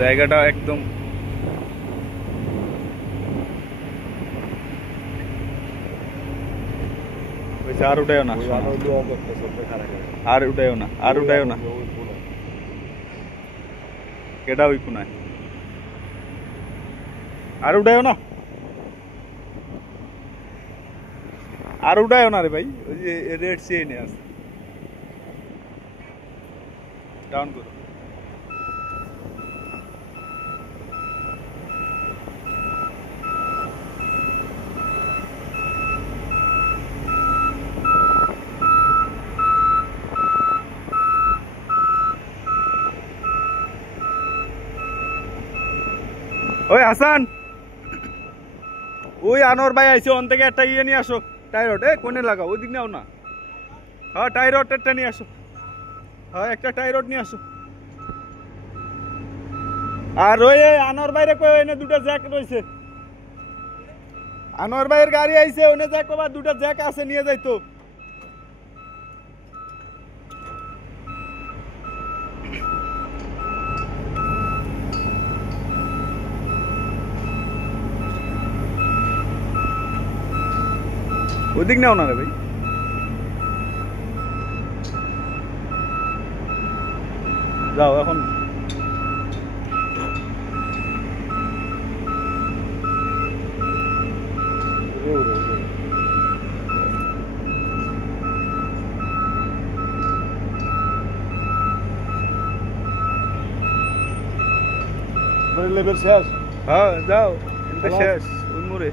জায়গাটা একদম আর উঠায়ও না, আর উঠায়ও না, আর উঠায়ও না। কেডা ওই কোনায়? আর উঠায়ও না, আর উঠায়ও না রে ভাই। ওই যে রেড সি এনে আছে, ডাউন করো। ওই হাসান, ওই আনোয়ার ভাই আইছে, ওন থেকে একটা ইয়ে নিয়ে আসো, টাইরড। কোনে লাগাও, ওই দিক নাও না। হ্যাঁ টাইরড একটা নিয়ে আসো, হ্যাঁ একটা টাইরড নিয়ে আসো। আর ওই আনোয়ার ভাইরে কই, এনে দুটো জ্যাক রয়েছে। আনোয়ার ভাইয়ের গাড়ি আইছে, ওনে জ্যাক কবা দুটো জ্যাক আছে, নিয়ে যাইতো। ওদিক নাও না রে ভাই, যাও এখন। লেভেল শেষ। হ্যাঁ যাও, শেষ ওই মোড়ে।